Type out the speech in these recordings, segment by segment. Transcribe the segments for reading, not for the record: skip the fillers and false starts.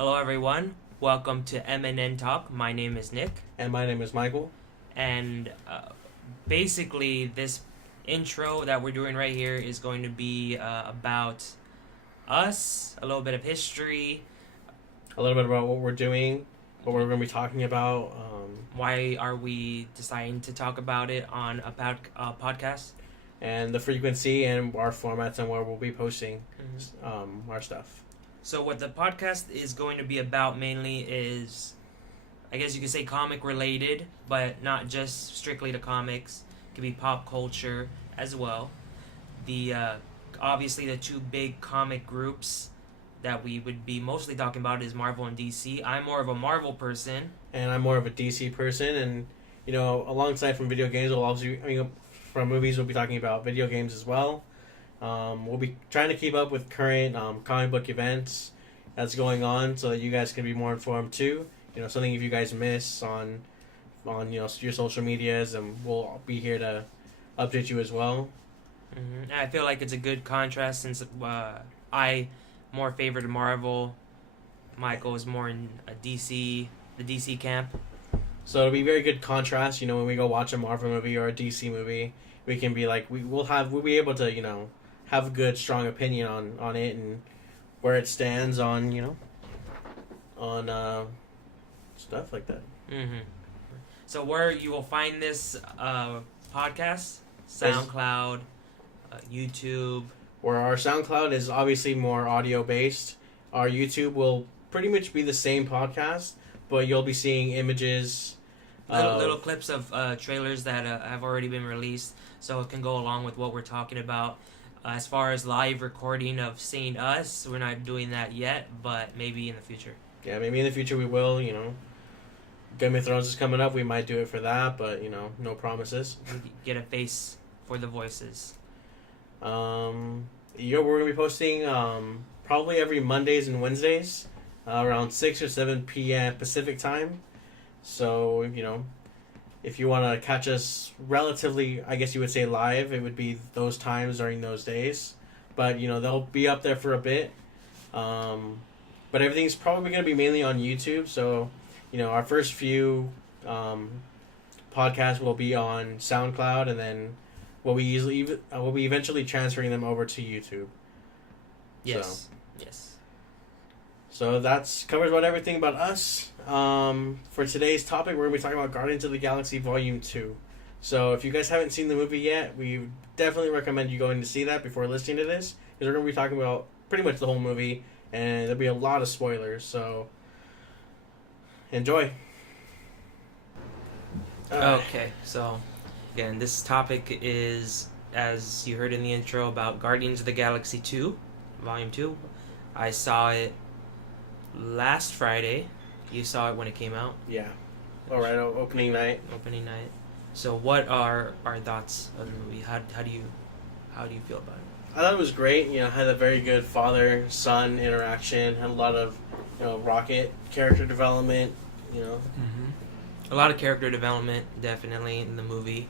Hello, everyone. Welcome to M&N Talk. My name is Nick. And my name is Michael. And basically, this intro that we're doing right here is going to be about us, a little bit of history. A little bit about what we're doing, what we're going to be talking about. Why are we deciding to talk about it on a podcast? And the frequency and our formats and where we'll be posting our stuff. So what the podcast is going to be about mainly is, I guess you could say comic related, but not just strictly to comics. It could be pop culture as well. The obviously the two big comic groups that we would be mostly talking about is Marvel and DC. I'm more of a Marvel person. And I'm more of a DC person. And, alongside from video games, we'll also, from movies, we'll be talking about video games as well. We'll be trying to keep up with current comic book events that's going on so that you guys can be more informed too. Something if you guys miss on your social medias, and we'll be here to update you as well. Mm-hmm. I feel like it's a good contrast since I more favored Marvel. Michael is more in the DC camp. So it'll be very good contrast. When we go watch a Marvel movie or a DC movie, we can be like we'll be able to have a good strong opinion on it and where it stands on stuff like that. Mm-hmm. So where you will find this podcast, SoundCloud, YouTube. Where our SoundCloud is obviously more audio based. Our YouTube will pretty much be the same podcast, but you'll be seeing images. Little clips of trailers that have already been released, so it can go along with what we're talking about. As far as live recording of seeing us, we're not doing that yet, but maybe in the future. Yeah, maybe in the future we will, Game of Thrones is coming up, we might do it for that, but, no promises. We get a face for the voices. We're going to be posting probably every Mondays and Wednesdays around 6 or 7 p.m. Pacific time. So, if you want to catch us relatively, I guess you would say live, it would be those times during those days. But, they'll be up there for a bit. But everything's probably going to be mainly on YouTube. So, our first few podcasts will be on SoundCloud, and then we'll be eventually transferring them over to YouTube. Yes. So that's covers about everything about us. For today's topic, we're going to be talking about Guardians of the Galaxy Volume 2. So if you guys haven't seen the movie yet, we definitely recommend you going to see that before listening to this, because we're going to be talking about pretty much the whole movie, and there'll be a lot of spoilers, so enjoy. Okay, so again, this topic is, as you heard in the intro, about Guardians of the Galaxy 2, Volume 2. I saw it last Friday. You saw it when it came out? Yeah. All right, opening night. So what are our thoughts of the movie? How do you feel about it? I thought it was great. Had a very good father-son interaction. Had a lot of, Rocket character development. A lot of character development, definitely, in the movie.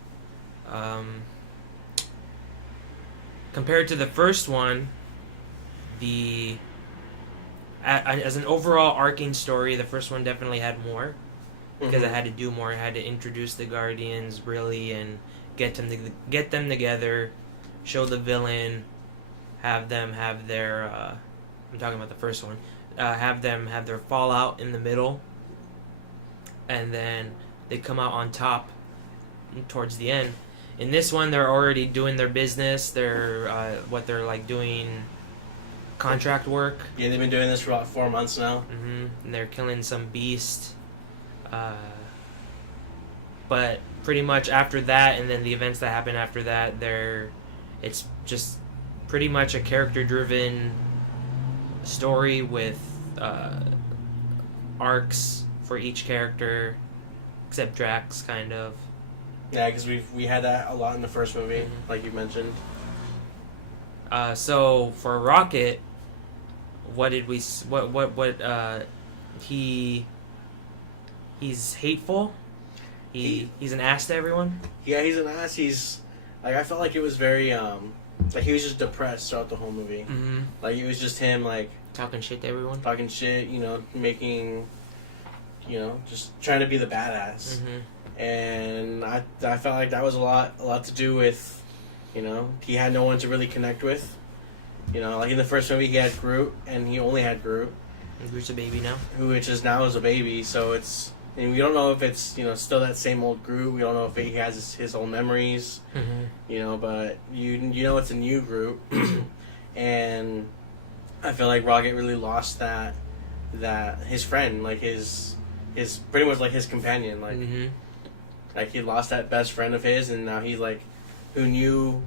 Compared to the first one, as an overall arcing story, the first one definitely had more, because it had to do more. It had to introduce the Guardians really and get them together, show the villain, have them have their I'm talking about the first one, have them have their fallout in the middle, and then they come out on top towards the end. In this one, they're already doing their business. They're doing contract work. Yeah, they've been doing this for about 4 months now. And they're killing some beast. But pretty much after that, and then the events that happen after that, it's just pretty much a character-driven story with arcs for each character, except Drax, kind of. Yeah, because we had that a lot in the first movie, like you mentioned. So for Rocket, he's hateful. He's an ass to everyone. Yeah, he's an ass. I felt like it was very like he was just depressed throughout the whole movie. Mm-hmm. Like it was just him like Talking shit to everyone. talking shit, making, just trying to be the badass. Mm-hmm. And I felt like that was a lot to do with, he had no one to really connect with. Like in the first movie, he had Groot, and he only had Groot. Groot's a baby now. Which is now is a baby, so and we don't know if it's, still that same old Groot. We don't know if he has his old memories, Mm-hmm. But it's a new Groot. And I feel like Rocket really lost that his friend, like his pretty much like his companion, like Mm-hmm. like he lost that best friend of his, and now he's like who knew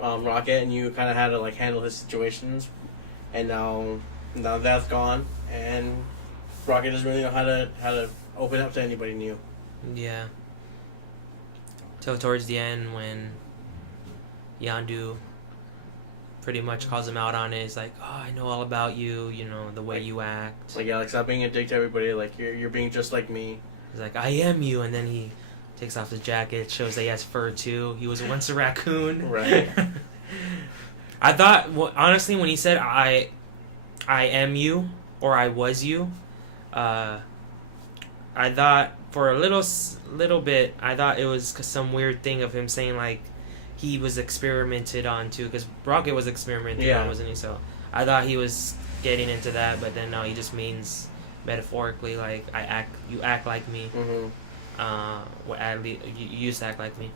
Rocket and knew kind of how to like handle his situations, and now that's gone, and Rocket doesn't really know how to open up to anybody new. Yeah. Till towards the end when Yandu pretty much calls him out on it. He's like, "Oh, I know all about you. The way you act." Like, yeah, like stop being a dick to everybody. Like you're being just like me. He's like, "I am you," and then he takes off his jacket, shows that he has fur too. He was once a raccoon. Right. I thought, honestly, when he said I am you, or I was you, I thought for a little bit, I thought it was some weird thing of him saying like he was experimented on too, because Rocket was experimented on, wasn't he? So I thought he was getting into that, but then no, he just means metaphorically like you act like me. Mm-hmm. You used to act like me.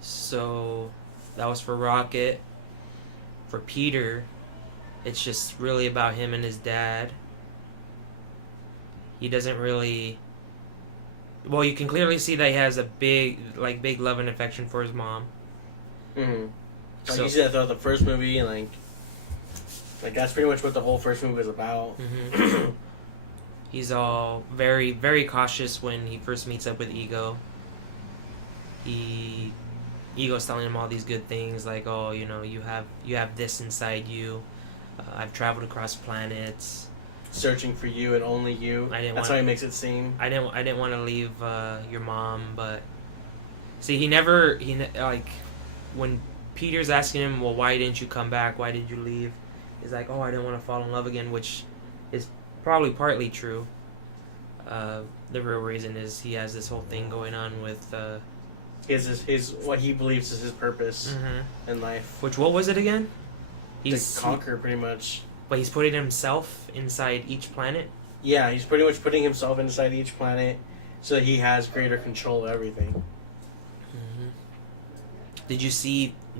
So that was for Rocket. For Peter, it's just really about him and his dad. He doesn't really. Well, you can clearly see that he has a big love and affection for his mom. Mm-hmm. Like you see that throughout the first movie, and like that's pretty much what the whole first movie is about. Mm-hmm. He's all very, very cautious when he first meets up with Ego. Ego's telling him all these good things, like, oh, you have this inside you. I've traveled across planets. Searching for you and only you. That's how he makes it seem. I didn't want to leave your mom, but see, when Peter's asking him, well, why didn't you come back? Why did you leave? He's like, oh, I didn't want to fall in love again, which is probably partly true. The real reason is he has this whole thing going on with his what he believes is his purpose in life. Which, what was it again? To conquer, pretty much. But he's putting himself inside each planet? Yeah, he's pretty much putting himself inside each planet so that he has greater control of everything. Mm-hmm.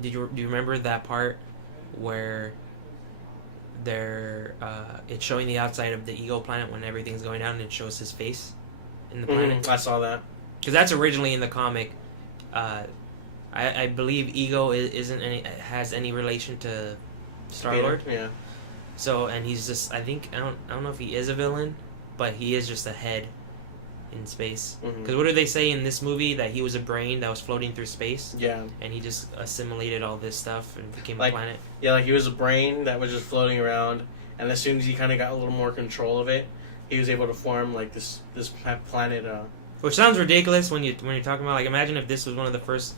Do you remember that part where it's showing the outside of the Ego planet when everything's going down, and it shows his face in the planet? I saw that. Because that's originally in the comic. I believe Ego has any relation to Star-Lord. Yeah. So, and he's just, I don't know if he is a villain, but he is just a head in space. Because what do they say in this movie? That he was a brain that was floating through space? Yeah. And he just assimilated all this stuff and became a planet? Yeah, like he was a brain that was just floating around, and as soon as he kind of got a little more control of it, he was able to form like this planet. Which sounds ridiculous when you're talking about, like, imagine if this was one of the first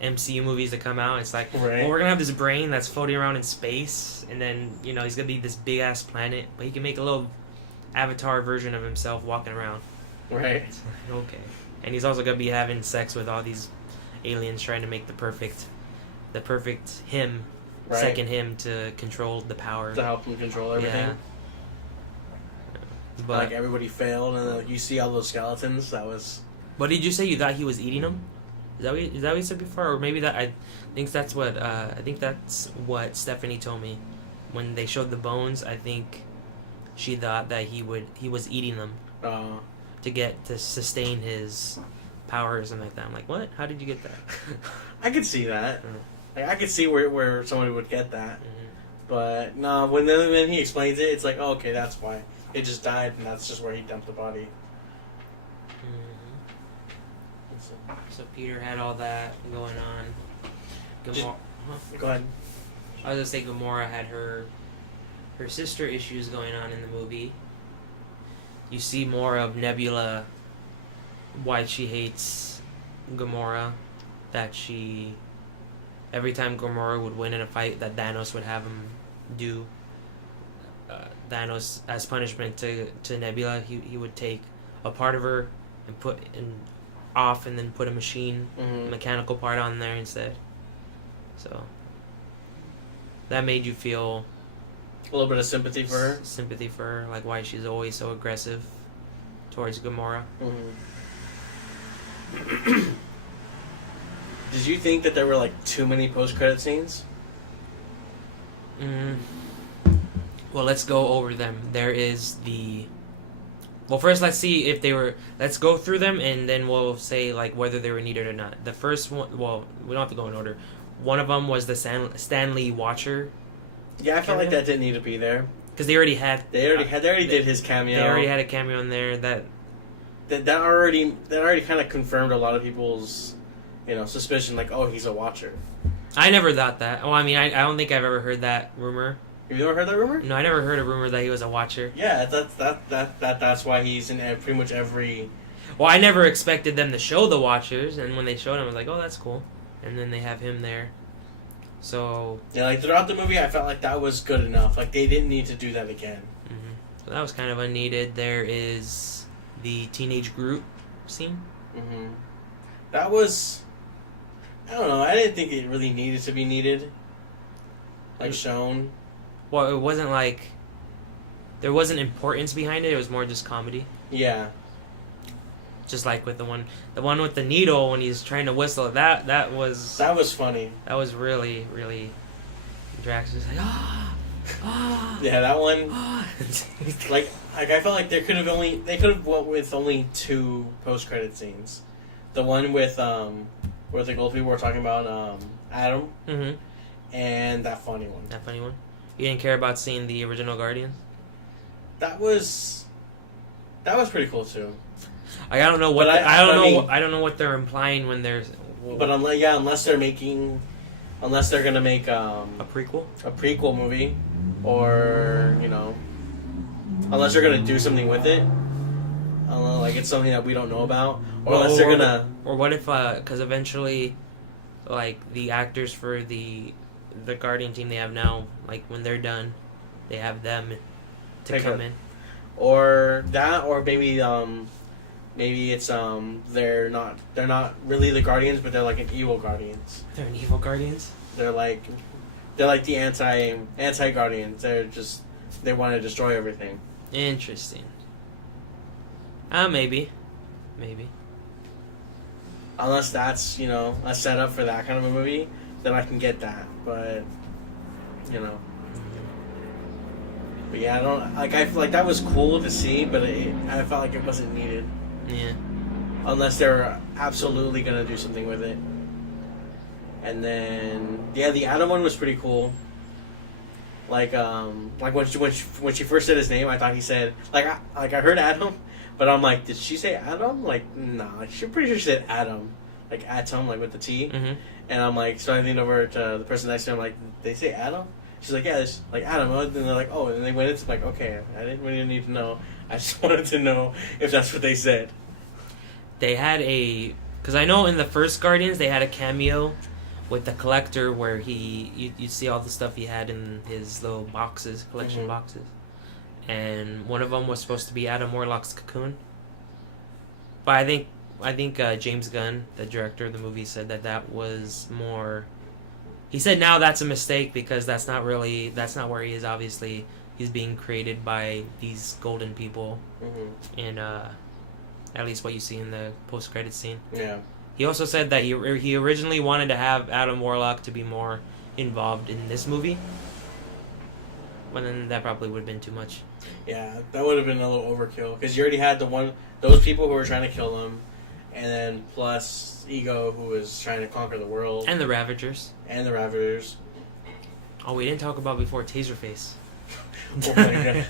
MCU movies to come out. It's like, well, we're gonna have this brain that's floating around in space, and then he's gonna be this big ass planet, but he can make a little avatar version of himself walking around. Right. It's like, okay. And he's also gonna be having sex with all these aliens, trying to make the perfect him, second him to control the power, to help him control everything. Yeah. But like everybody failed, and you see all those skeletons. That was. What did you say? You thought he was eating them? Is that what you said before? Or maybe I think that's what Stephanie told me when they showed the bones. I think she thought that he was eating them to sustain his power or something like that. I'm like, what? How did you get that? I could see that. Like, I could see where somebody would get that. Mm-hmm. But no, when then he explains it, it's like, oh, okay, that's why it just died, and that's just where he dumped the body. So Peter had all that going on. Go ahead. I was gonna say Gamora had her sister issues going on in the movie. You see more of Nebula, why she hates Gamora, that every time Gamora would win in a fight that Thanos would have him do, Thanos as punishment to Nebula, he would take a part of her and put in off, and then put a mechanical part on there instead. So that made you feel a little bit of sympathy for her. Sympathy for her, like why she's always so aggressive towards Gamora. Did you think that there were like too many post-credit scenes? Well, let's go over them. There is the... Well, first let's see if they were... Let's go through them, and then we'll say like whether they were needed or not. The first one... Well, we don't have to go in order. One of them was the Stanley Watcher. Yeah, I felt like that didn't need to be there. Because they already had... They already did his cameo. They already had a cameo in there That already kind of confirmed a lot of people's, suspicion. Like, oh, he's a Watcher. I never thought that. Well, I mean, I don't think I've ever heard that rumor. Have you ever heard that rumor? No, I never heard a rumor that he was a Watcher. Yeah, that's why he's in pretty much every... Well, I never expected them to show the Watchers, and when they showed him, I was like, oh, that's cool. And then they have him there. So... Yeah, like, throughout the movie, I felt like that was good enough. Like, they didn't need to do that again. So that was kind of unneeded. There is the Teenage Groot scene. That was... I don't know, I didn't think it really needed to be needed. Like, shown. Well, it wasn't like... There wasn't importance behind it, it was more just comedy. Yeah. Just like with the one with the needle when he's trying to whistle, that was... That was funny. That was really, really... Drax was like, Yeah, that one... like, I felt like they could have went with only 2 post-credit scenes. The one with, where the gold people were talking about, Adam. And that funny one. That funny one? You didn't care about seeing the original Guardians? That was pretty cool too. I don't know what I don't know what they're implying when they're. But unless they're gonna make a prequel movie, or unless they're gonna do something with it, like it's something that we don't know about, or unless they're gonna. Or what if because eventually, like the actors for the Guardian team they have now, like when they're done, they have them to come in. Or that, or maybe it's they're not really the Guardians, but they're like an evil Guardians. They're an evil Guardians? They're like the anti Guardians. They want to destroy everything. Interesting. Maybe. Unless that's, a setup for that kind of a movie, then I can get that. But But yeah, I feel like that was cool to see, but I felt like it wasn't needed. Yeah. Unless they're absolutely gonna do something with it. And then the Adam one was pretty cool. Like when she first said his name, I thought he said I heard Adam, but I'm like, did she say Adam? Like, nah, I'm pretty sure she said Adam, like Atom, like with the T. And I'm like, so I leaned over to the person next to him, like, did they say Adam? She's like, yeah, it's like Adam. And they're like, oh, and they went into like, okay, I didn't really need to know. I just wanted to know if that's what they said. They had because I know in the first Guardians they had a cameo with the Collector where you see all the stuff he had in his little collection boxes, and one of them was supposed to be Adam Warlock's cocoon. But I think James Gunn, the director of the movie, said that was more. He said now that's a mistake because that's not where he is. Obviously, he's being created by these golden people, and at least what you see in the post-credit scene. Yeah. He also said that he originally wanted to have Adam Warlock to be more involved in this movie, but then that probably would have been too much. Yeah, that would have been a little overkill because you already had those people who were trying to kill him, and then plus Ego, who was trying to conquer the world, and the Ravagers. Oh, we didn't talk about before Taserface. Oh my god,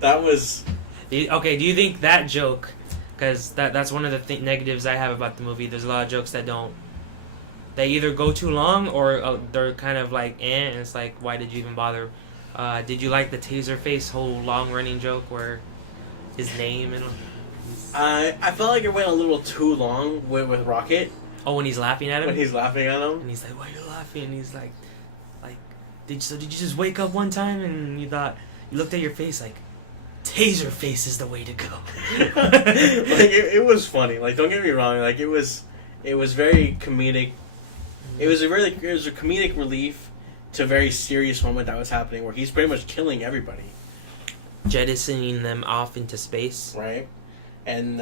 that was. Okay, do you think that joke? Because that's one of the negatives I have about the movie. There's a lot of jokes that they either go too long or they're kind of like and it's like, why did you even bother? Did you like the Taserface whole long running joke where his name and? I felt like it went a little too long with Rocket. Oh, when he's laughing at him? When he's laughing at him. And he's like, why are you laughing? And he's like, did you just wake up one time and you thought You looked at your face like, taser face is the way to go. Like it was funny. Like don't get me wrong. Like it was very comedic. It was a comedic relief to a very serious moment that was happening where he's pretty much killing everybody, jettisoning them off into space. Right, and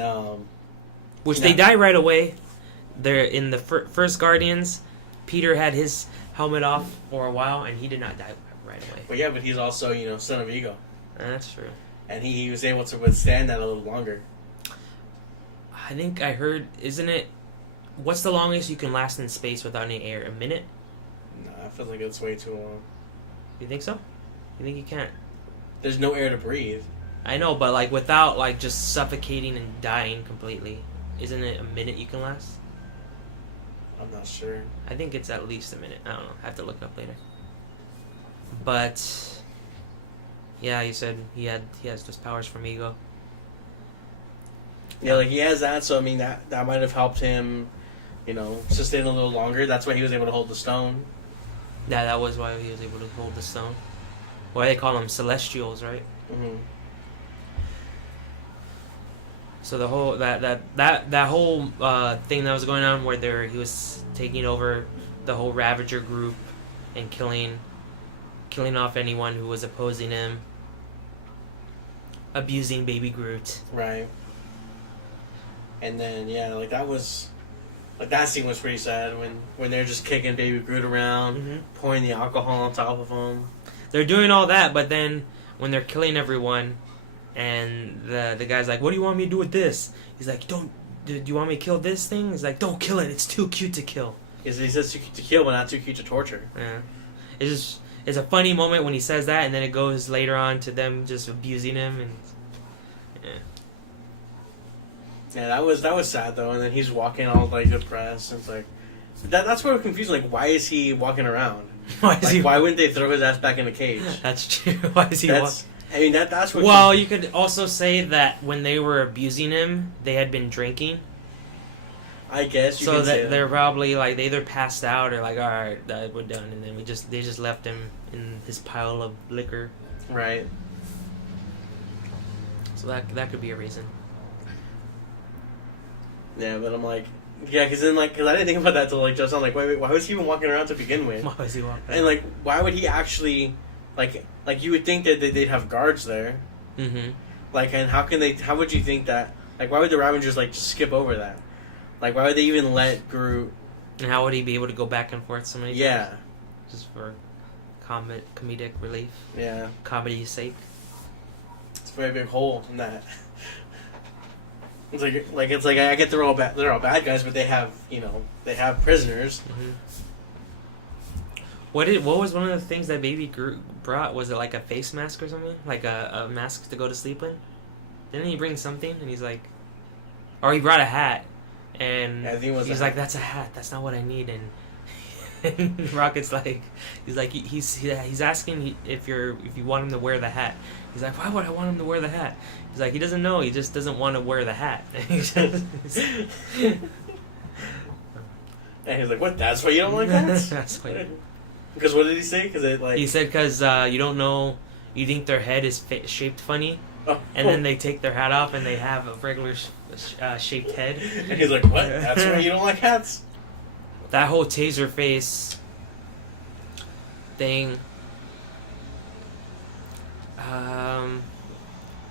which they die right away. They're in the first Guardians. Peter had his helmet off for a while, and he did not die right away. But yeah, but he's also son of Ego. That's true. And he was able to withstand that a little longer. I think I heard, isn't it? What's the longest you can last in space without any air? A minute? No, I feel like it's way too long. You think so? You think you can't? There's no air to breathe. I know, but like without like just suffocating and dying completely, isn't it a minute you can last? I'm not sure. I think it's at least a minute. I don't know. I have to look it up later. But yeah, you said he has those powers from Ego. Yeah, like he has that, so I mean that might have helped him, sustain a little longer. That's why he was able to hold the stone. Yeah, that was why he was able to hold the stone. Why they call them Celestials, right? Mm-hmm. So the whole that whole thing that was going on where he was taking over the whole Ravager group and killing off anyone who was opposing him, abusing Baby Groot. Right. And then that scene was pretty sad when they're just kicking Baby Groot around, pouring the alcohol on top of him. They're doing all that, but then when they're killing everyone, and the guy's like, "What do you want me to do with this?" He's like, "Do you want me to kill this thing?" He's like, "Don't kill it. It's too cute to kill." He says too cute to kill, but not too cute to torture. Yeah, it's a funny moment when he says that, and then it goes later on to them just abusing him, and yeah, that was sad though. And then he's walking all like depressed, and it's like that's where I'm confused. Like, why is he walking around? Why wouldn't they throw his ass back in the cage? That's true. Why is he walking? I mean, that's what... Well, you could also say that when they were abusing him, they had been drinking. I guess you so could say that. They're probably, like, they either passed out or, like, alright, we're done. And then they just left him in his pile of liquor. Right. So that could be a reason. Yeah, but I'm like... Yeah, because I didn't think about that till, like, just I'm like, wait, why was he even walking around to begin with? Why was he walking around? And, like, why would he actually... Like you would think that they'd have guards there. Mm-hmm. Like, and how would you think that... Like, why would the Ravengers, like, just skip over that? Like, why would they even let Groot... And how would he be able to go back and forth so many times? Yeah. Just for comedic relief. Yeah. Comedy's sake. It's a very big hole in that. It's like I get they're all bad guys, but they have prisoners. Mm-hmm. What was one of the things that Baby Groot brought? Was it like a face mask or something? Like a mask to go to sleep in? Didn't he bring something? And he's like, or he brought a hat, and I think he's like, "That's a hat. That's not what I need." And Rocket's like, he's asking if you want him to wear the hat. He's like, "Why would I want him to wear the hat?" He's like, he doesn't know. He just doesn't want to wear the hat. And he's like, "What? That's why you don't like hats?" That's why. Because what did he say? He said because you don't know, you think their head is shaped funny, and then they take their hat off and they have a regular shaped head. And he's like, "What? That's why you don't like hats?" That whole taser face thing.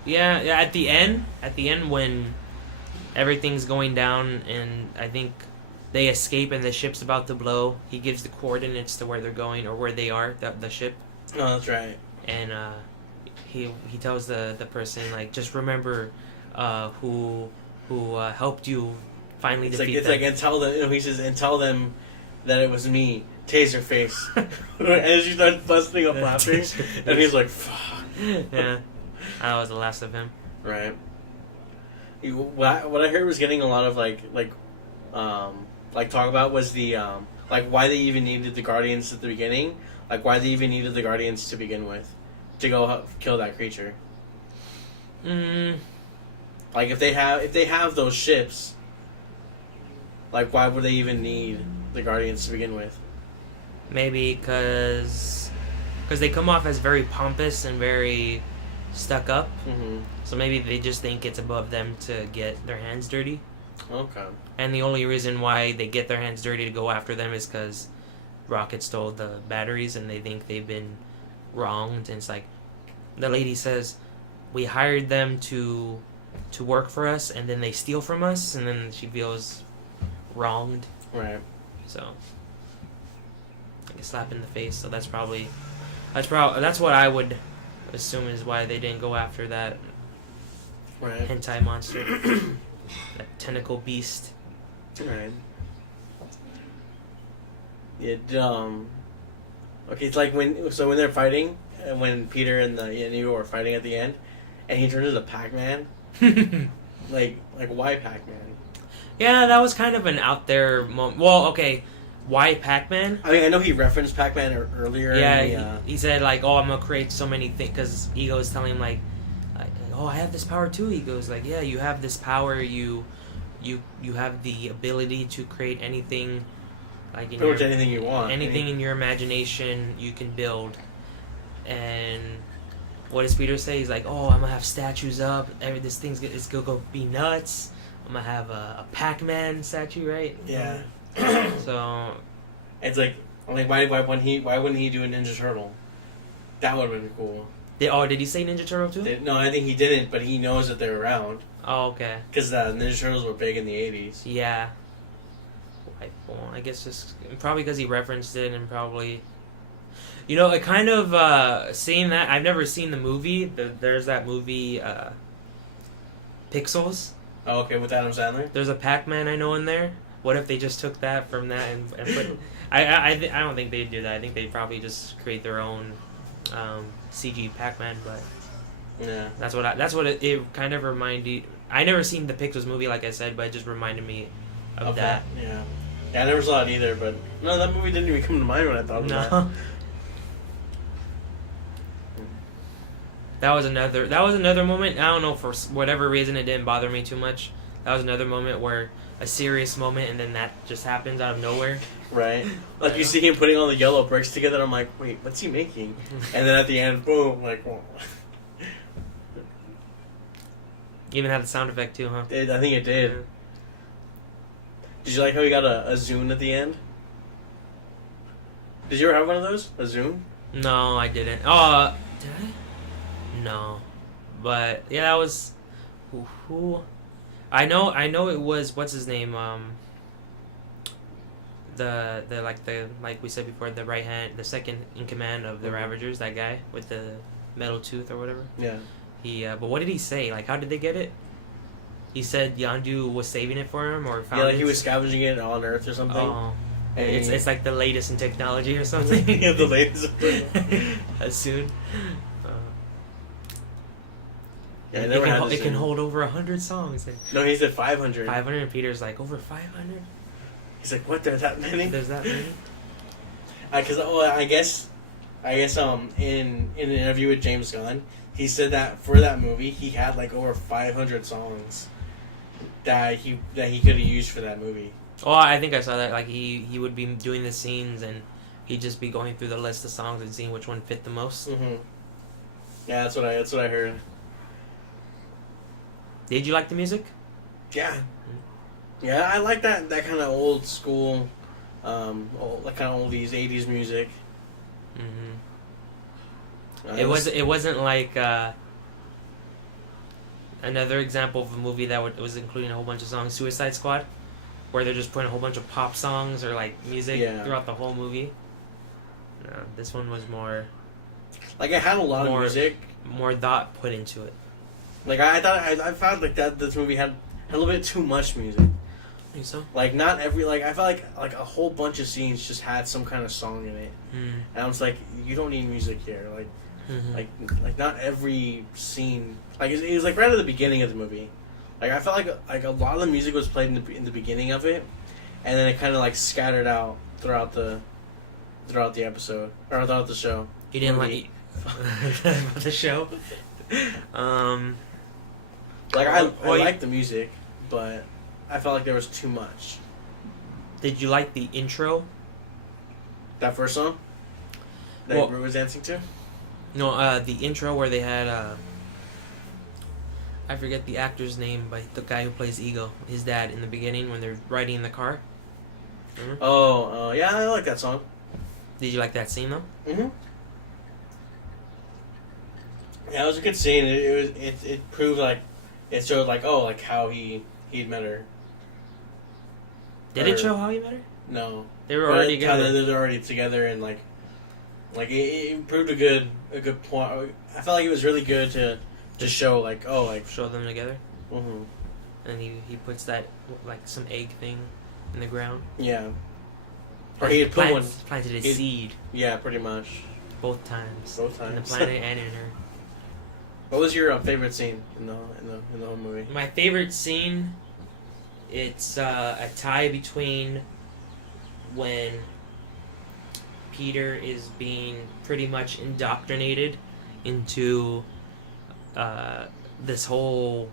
Yeah. At the end when everything's going down and I think they escape and the ship's about to blow, he gives the coordinates to where they're going or where they are, the ship. Oh, that's right. And he tells the person, like, just remember who helped you finally defeat them. It's like, and tell them, he says, and tell them that it was me, Taserface. And she starts busting up laughing, and he's like, fuck. Yeah, that was the last of him. Right. What I heard was getting a lot of talk about was the why they even needed the Guardians at the beginning, like why they even needed the Guardians to begin with, to go kill that creature. Like if they have those ships, like why would they even need the Guardians to begin with? Maybe because because they come off as very pompous and very stuck up. Mm-hmm. So maybe they just think it's above them to get their hands dirty. Okay. And the only reason why they get their hands dirty to go after them is because Rocket stole the batteries and they think they've been wronged. And it's like, the lady says, we hired them to work for us, and then they steal from us, and then she feels wronged. Right. So, like a slap in the face. So that's what I would assume is why they didn't go after that Right. hentai monster, that tentacle beast. Right. Okay, it's like when they're fighting, and when Peter and Ego are fighting at the end, and he turns into Pac-Man. like why Pac-Man? Yeah, that was kind of an out there moment. Well, okay, why Pac-Man? I mean, I know he referenced Pac-Man earlier. Yeah, he said like, "Oh, I'm gonna create so many things." Because Ego is telling him like, "Oh, I have this power too." He goes like, "Yeah, you have this power. You have the ability to create anything, like pretty much anything you want. Anything in your imagination, you can build." And what does Peter say? He's like, "Oh, I'm gonna have statues up. This thing's it's gonna go be nuts. I'm gonna have a Pac-Man statue, right?" Yeah. So it's like why wouldn't he do a Ninja Turtle? That would have been cool. Did he say Ninja Turtle too? No, I think he didn't, but he knows that they're around. Oh, okay. Because Ninja Turtles were big in the 80s. Yeah. Well, I guess just probably because he referenced it and probably. I kind of seeing that. I've never seen the movie. There's that movie, Pixels. Oh, okay, with Adam Sandler. There's a Pac-Man I know in there. What if they just took that from that and put? I don't think they'd do that. I think they'd probably just create their own CG Pac-Man. But yeah, that's what it kind of reminded. I never seen the Pixels movie, like I said, but it just reminded me of that. Yeah. Yeah, I never saw it either, but no, that movie didn't even come to mind when I thought of that. That was another moment. I don't know, for whatever reason it didn't bother me too much. That was another moment where a serious moment and then that just happens out of nowhere. Right. Like you see him putting all the yellow bricks together and I'm like, wait, what's he making? And then at the end, boom, like well. Even had the sound effect too, huh? I think it did. Yeah. Did you like how he got a Zune at the end? Did you ever have one of those? A Zune? No, I didn't. Oh, did I? No, but yeah, that was who. I know it was what's his name. The like we said before, the right hand, the second in command of the Ravagers, that guy with the metal tooth or whatever. Yeah. He but what did he say? Like, how did they get it? He said Yondu was saving it for him or found it. Yeah, like he was scavenging it on Earth or something. Oh. It's like the latest in technology or something. Yeah, the latest. As soon. Yeah, it can hold over 100 songs. No, he said 500. 500, and Peter's like, over 500? He's like, what? There's that many? There's that many? Because I guess in an interview with James Gunn, he said that for that movie he had like over 500 songs that he could have used for that movie. Oh, I think I saw that. Like he would be doing the scenes and he'd just be going through the list of songs and seeing which one fit the most. Mm-hmm. Yeah, that's what I heard. Did you like the music? Yeah. Yeah, I like that kind of old school, like kind of oldies, 80s music. Mm-hmm. It wasn't like another example of a movie that was including a whole bunch of songs, Suicide Squad, where they're just putting a whole bunch of pop songs or like music throughout the whole movie. No, this one was more. Like it had a lot of music, more thought put into it. Like I felt like this movie had a little bit too much music. Think so? Like not every I felt like a whole bunch of scenes just had some kind of song in it, and I was like, you don't need music here. Like not every scene. Like it was like right at the beginning of the movie. Like I felt like a lot of the music was played in the beginning of it, and then it kind of like scattered out throughout the episode or throughout the show. You didn't like the show? I liked the music, but I felt like there was too much. Did you like the intro? That first song? that Gru was dancing to? No, the intro where they had I forget the actor's name, but the guy who plays Ego, his dad, in the beginning when they're riding in the car. Remember? Oh, yeah, I like that song. Did you like that scene though? Mm-hmm. Yeah, it was a good scene. It proved like it showed like how he'd met her. Did it show how he met her? No, they were already together. They were already together, and like it proved a good point. I felt like it was really good to show show them together. Mm-hmm. And he puts that like some egg thing in the ground. Yeah. Or he had planted a seed. Yeah, pretty much. Both times. In the planet and in her. What was your favorite scene in the whole movie? My favorite scene, it's a tie between when Peter is being pretty much indoctrinated into this whole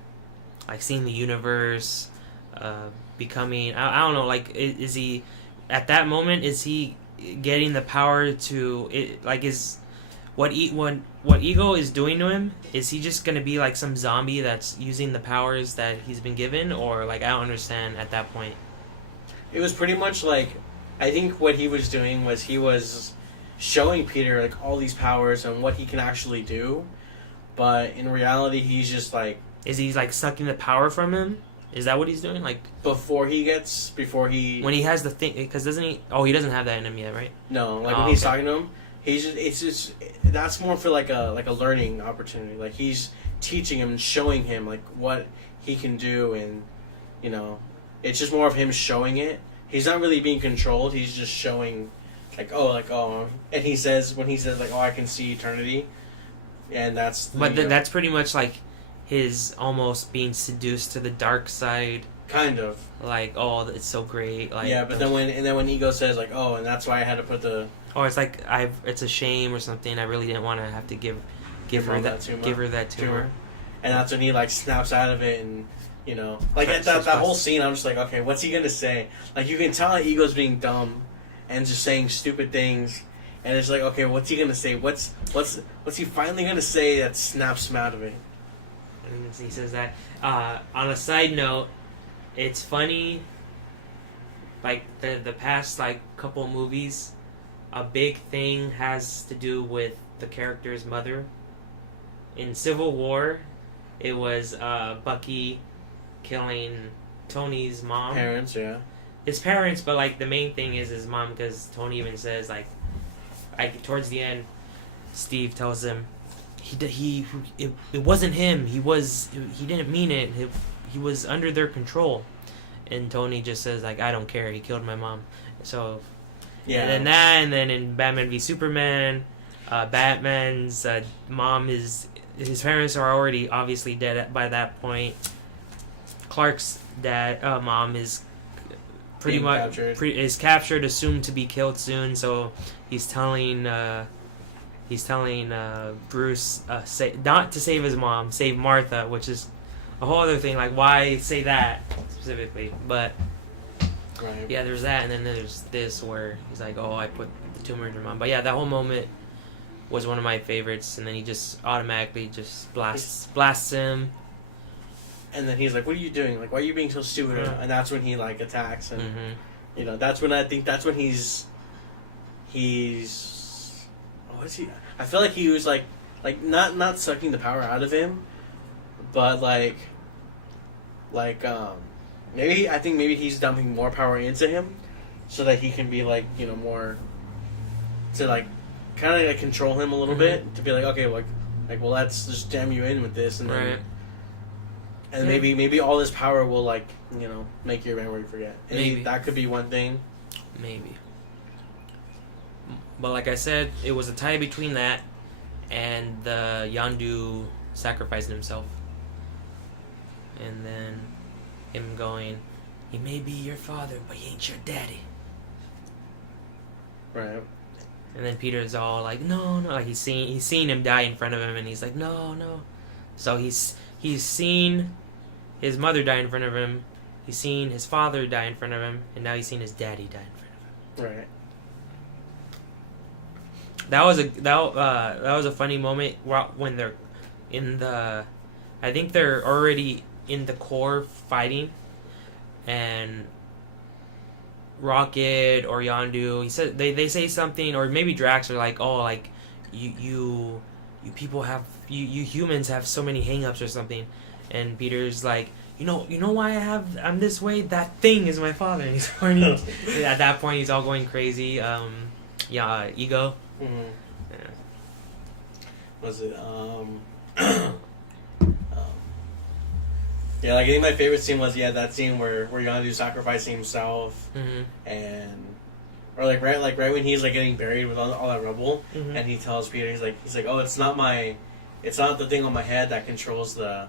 like seeing the universe, becoming I don't know, like is he at that moment, is he getting the power to it? Like, is what Ego is doing to him? Is he just gonna be like some zombie that's using the powers that he's been given, or like I don't understand at that point. It was pretty much like I think what he was doing was he was showing Peter like all these powers and what he can actually do, but in reality he's just like. Is he like sucking the power from him? Is that what he's doing? Like before he when he has the thing, because doesn't he? Oh, he doesn't have that in him yet, right? No, like when he's talking to him, it's just that's more for like a learning opportunity. Like he's teaching him and showing him like what he can do, and it's just more of him showing it. He's not really being controlled. He's just showing, and he says when he says like, "Oh, I can see eternity," and that's. That's pretty much like his almost being seduced to the dark side. Kind of. Like, oh, it's so great. Like, yeah, but then when Ego says like, oh, and that's why I had to put the. Or it's like it's a shame or something. I really didn't want to have to give her that tumor. And that's when he like snaps out of it, and like at that whole scene, I'm just like, okay, what's he gonna say? Like you can tell that Ego's being dumb, and just saying stupid things, and it's like, okay, what's he gonna say? What's he finally gonna say that snaps him out of it? And he says that. On a side note, it's funny. Like the past like couple movies, a big thing has to do with the character's mother. In Civil War, it was Bucky killing Tony's mom. Parents, yeah. His parents, but like the main thing is his mom, because Tony even says like towards the end, Steve tells him. It wasn't him. He didn't mean it. He was under their control, and Tony just says like, I don't care. He killed my mom. So yeah. And then in Batman v Superman, Batman's mom his parents are already obviously dead by that point. Clark's mom is pretty much is captured, assumed to be killed soon. So he's telling. He's telling Bruce not to save his mom, save Martha, which is a whole other thing. Like, why say that specifically? But right. Yeah, there's that, and then there's this where he's like, "Oh, I put the tumor in your mom." But yeah, that whole moment was one of my favorites. And then he just automatically just blasts him. And then he's like, "What are you doing? Like, why are you being so stupid?" Yeah. And that's when he like attacks, and that's when I think that's when he's. What is he? I feel like he was like not sucking the power out of him, but maybe he's dumping more power into him, so that he can be like more to like kind of like control him a little bit, to be like, okay, well let's just jam you in with this, and then, right. And maybe all this power will like make your memory forget. And maybe that could be one thing. Maybe. But like I said, it was a tie between that and the Yondu sacrificing himself. And then him going, he may be your father, but he ain't your daddy. Right. And then Peter's all like, no, like he's seen him die in front of him, and he's like, no. So he's seen his mother die in front of him, he's seen his father die in front of him, and now he's seen his daddy die in front of him. Right. that was a funny moment when they're in the. I think they're already in the core fighting, and Rocket or Yondu, he said they say something, or maybe Drax are like, oh, like you people have you humans have so many hangups or something, and Peter's like, you know why I'm this way? That thing is my father. And he's already, at that point he's all going crazy. Ego. Mm-hmm. Yeah. Was it yeah, like I think my favorite scene was that scene where Yondu's sacrificing himself, and or like right when he's like getting buried with all that rubble, and he tells Peter, he's like, oh, it's not the thing on my head that controls how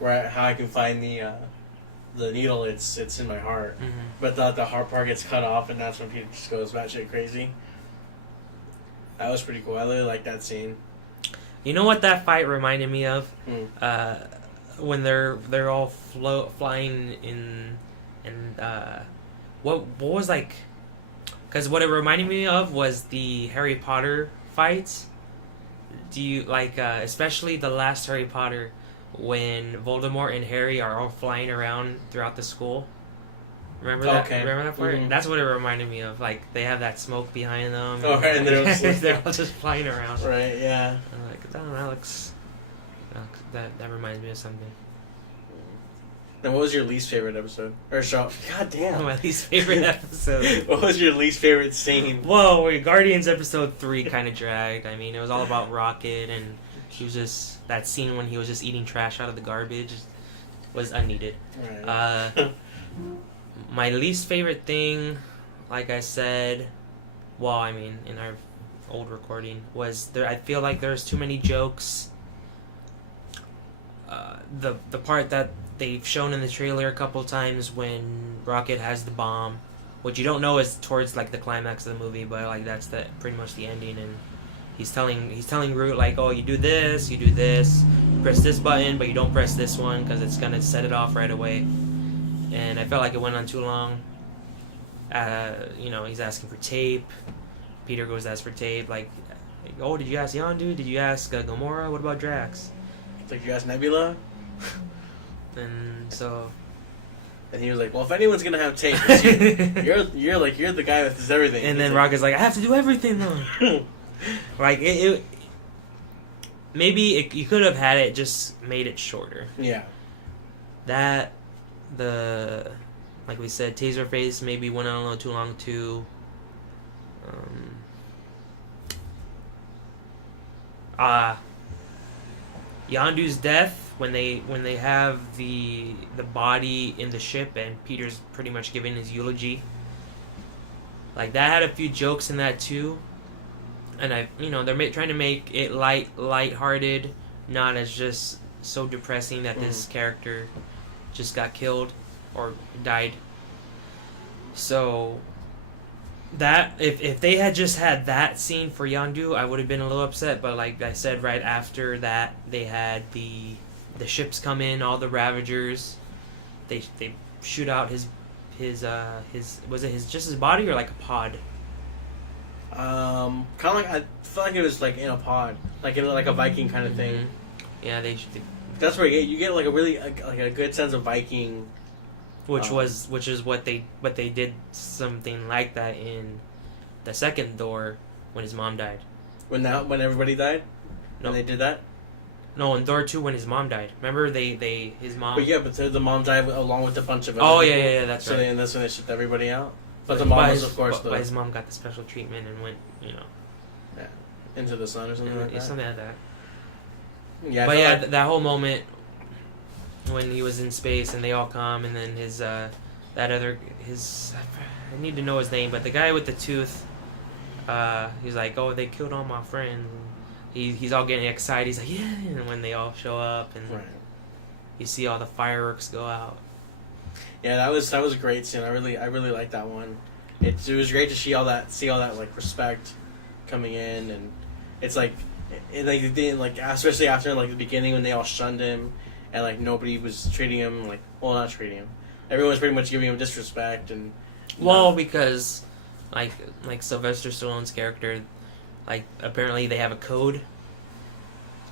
I can find the needle. It's in my heart, but the heart part gets cut off, and that's when Peter just goes batshit crazy. That was pretty cool. I really like that scene. You know what that fight reminded me of? When they're all flying in, and what was like, because what it reminded me of was the Harry Potter fights. Do you like especially the last Harry Potter, when Voldemort and Harry are all flying around throughout the school? Remember that? Okay. Remember that part? That's what it reminded me of. Like they have that smoke behind them. Oh, right, and they're all just flying around. Right. Yeah. I'm like, that looks. That reminds me of something. Then what was your least favorite episode? Or show? God damn. My least favorite episode. What was your least favorite scene? Whoa, Guardians episode 3 kind of dragged. I mean, it was all about Rocket, and he was just... That scene when he was just eating trash out of the garbage was unneeded. Right. My least favorite thing, like I said... Well, I mean, in our old recording, was there. I feel like there's too many jokes. The part that they've shown in the trailer a couple times when Rocket has the bomb, which you don't know is towards like the climax of the movie, but like that's pretty much the ending, and he's telling Groot like, oh, you do this, you press this button, but you don't press this one because it's gonna set it off right away. And I felt like it went on too long. He's asking for tape. Peter goes to ask for tape. Like, oh, did you ask Yondu? Did you ask Gamora? What about Drax? Like, you asked Nebula? And so... And he was like, well, if anyone's going to have tape, it's you. You're the guy that does everything. And then Rocket's like, I have to do everything, though. Like, maybe you could have had it, just made it shorter. Yeah. Like we said, Taserface maybe went on a little too long too. Yondu's death, when they have the body in the ship and Peter's pretty much giving his eulogy. Like that had a few jokes in that too, and they're trying to make it lighthearted, not as just so depressing that this character just got killed or died. So that if they had just had that scene for Yondu, I would have been a little upset. But like I said, right after that, they had the ships come in, all the Ravagers. They shoot out his was it his body or like a pod? Kind of like, I felt like it was like in a pod, like in like a Viking kind of thing. Yeah, that's where you get like a really like a good sense of Viking. Which is what they did something like that in the second Thor when his mom died. When everybody died? No. When they did that? No, in Thor 2 when his mom died. Remember his mom. But the mom died along with a bunch of other people. Yeah, that's right. So that's when they shipped everybody out. But the mom was of course but his mom got the special treatment and went, into the sun or something like that. Something like that. Yeah. But that whole moment when he was in space and they all come, and then I need to know his name, but the guy with the tooth, he's like, oh, they killed all my friends. He's all getting excited. He's like, yeah, and when they all show up and you see all the fireworks go out. Yeah, that was a great scene. I really liked that one. It was great to see all that like respect coming in, and it's like especially after like the beginning when they all shunned him. And, like, nobody was treating him, like... Well, not treating him. Everyone was pretty much giving him disrespect and... Well, because, like Sylvester Stallone's character, like apparently they have a code.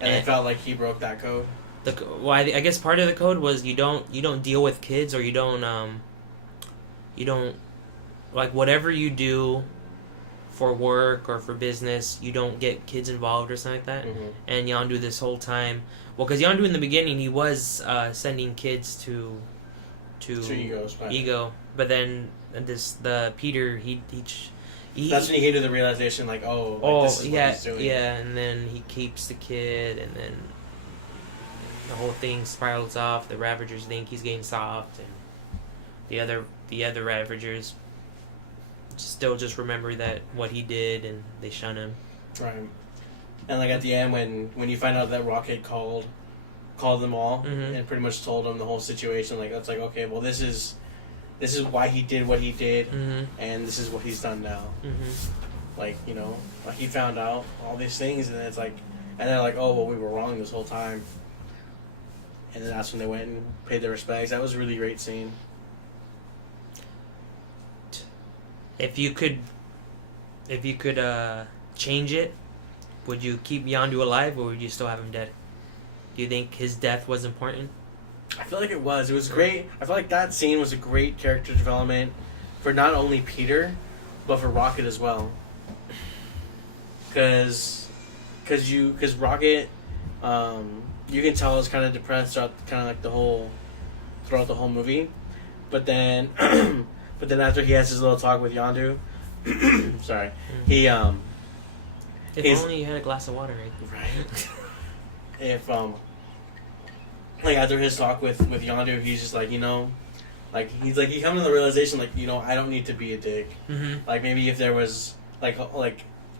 And they felt like he broke that code. I guess part of the code was you don't deal with kids, or you don't like whatever you do for work or for business, you don't get kids involved or something like that. Mm-hmm. And Yondu this whole time, well, because Yondu in the beginning he was sending kids to Ego, but then the Peter he that's when he came to the realization, like, this is what he's doing. Yeah, and then he keeps the kid, and then the whole thing spirals off. The Ravagers think he's getting soft, and the other Ravagers still just remember that what he did, and they shun him. Right. And like at the end, when you find out that Rocket called them all, mm-hmm. and pretty much told them the whole situation, like that's like, okay, well this is why he did what he did, mm-hmm. and this is what he's done now. Mm-hmm. Like, like he found out all these things, and then it's like, and they're like, oh well, we were wrong this whole time. And then that's when they went and paid their respects. That was a really great scene. If you could change it, would you keep Yondu alive, or would you still have him dead? Do you think his death was important? I feel like it was. It was great. I feel like that scene was a great character development for not only Peter, but for Rocket as well. Because Rocket, you can tell is kind of depressed throughout the whole movie, but then after he has his little talk with Yondu, sorry, he If only you had a glass of water, right? If like after his talk with Yondu, he's just like, he comes to the realization, like, I don't need to be a dick. Mm-hmm. Like maybe if there was like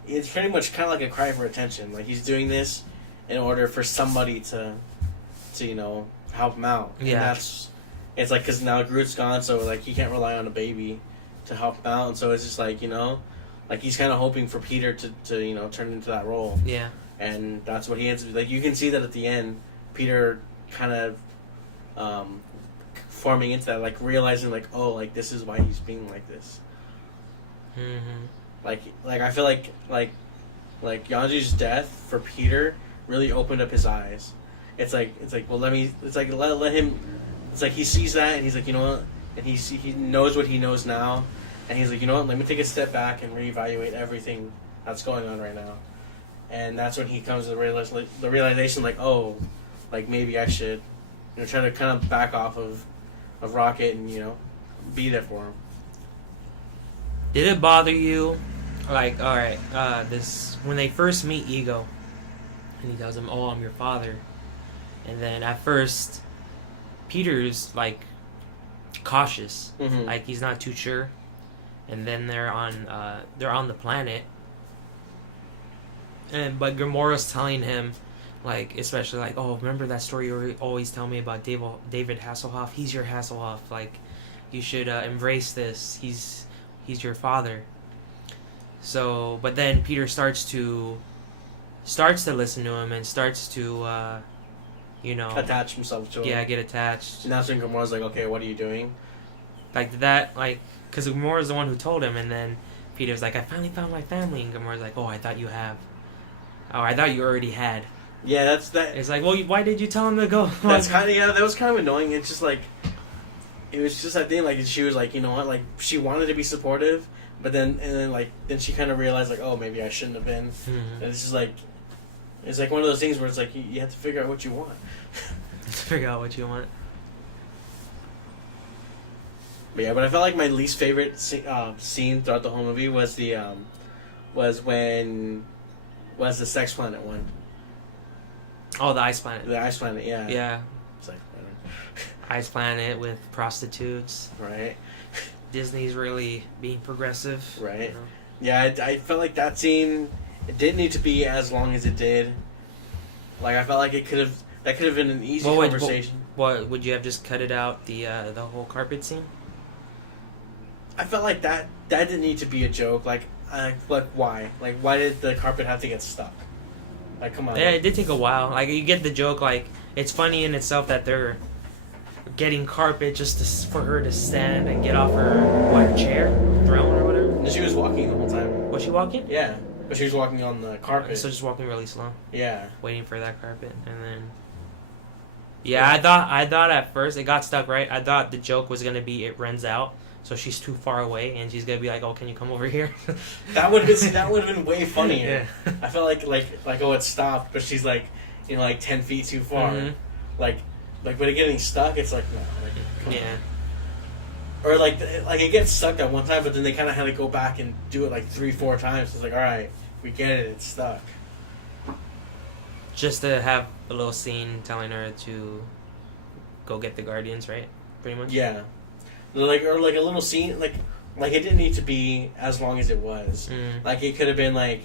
it's pretty much kind of like a cry for attention. Like he's doing this in order for somebody to help him out. Yeah. And it's like, because now Groot's gone, so like he can't rely on a baby to help him out, and so it's just like, like he's kind of hoping for Peter to turn into that role. Yeah. And that's what he ends up, like, you can see that at the end, Peter kind of forming into that, like realizing like, oh, like this is why he's being like this. Mm-hmm. Like I feel like Yondu's death for Peter really opened up his eyes. It's like well, let him. It's like he sees that, and he's like, you know what, and he knows what he knows now, and he's like, you know what, let me take a step back and reevaluate everything that's going on right now. And that's when he comes to the realization, like, oh, like maybe I should, try to kind of back off of Rocket and be there for him. Did it bother you, like, all right, this when they first meet Ego, and he tells him, "Oh, I'm your father," and then at first, Peter's like cautious, mm-hmm. like he's not too sure, and then they're on the planet. But Gamora's telling him, like, especially like, oh, remember that story you always tell me about David Hasselhoff? He's your Hasselhoff. Like, you should embrace this. He's your father. So, but then Peter starts to listen to him and starts to, attach himself to him. Yeah, get attached. And that's when Gamora's like, okay, what are you doing? Like that, like, because Gamora's the one who told him, and then Peter's like, I finally found my family, and Gamora's like, oh, I thought you have. Oh, I thought you already had. Yeah, that's that. It's like, well, why did you tell him to go? That's kind of, that was kind of annoying. It's just like, it was just that thing, like, she was like, you know what, like, she wanted to be supportive, but then she kind of realized, like, oh, maybe I shouldn't have been. Mm-hmm. And it's just like, it's like one of those things where it's like, you have to figure out what you want. Figure out what you want. But yeah, but I felt like my least favorite scene throughout the whole movie was the sex planet one. Oh, the ice planet. The ice planet, yeah. Yeah. It's like, ice planet with prostitutes. Right. Disney's really being progressive. Right. Yeah, I felt like that scene, it didn't need to be as long as it did. Like, I felt like that could have been an easy conversation. What would you have just cut it out, the whole carpet scene? I felt like that didn't need to be a joke. Like why? Like, why did the carpet have to get stuck? Like, come on. Yeah, it did take a while. Like, you get the joke. Like, it's funny in itself that they're getting carpet just for her to stand and get off her chair, throne or whatever. And she was walking the whole time. Was she walking? Yeah, But she was walking on the carpet. So just walking really slow. Yeah. Waiting for that carpet, and then. Yeah, I thought at first it got stuck, right? I thought the joke was gonna be it runs out, so she's too far away, and she's gonna be like, "Oh, can you come over here?" that would have been way funnier. Yeah. I felt like oh, it stopped, but she's like, 10 feet too far. Mm-hmm. Like when it getting stuck, it's like no. Like, yeah. Or like it gets stuck at one time, but then they kind of had to go back and do it like 3-4 times. It's like, all right, we get it, it's stuck. Just to have a little scene telling her to go get the Guardians, right? Pretty much. Yeah, or a little scene, like it didn't need to be as long as it was. Like it could have been like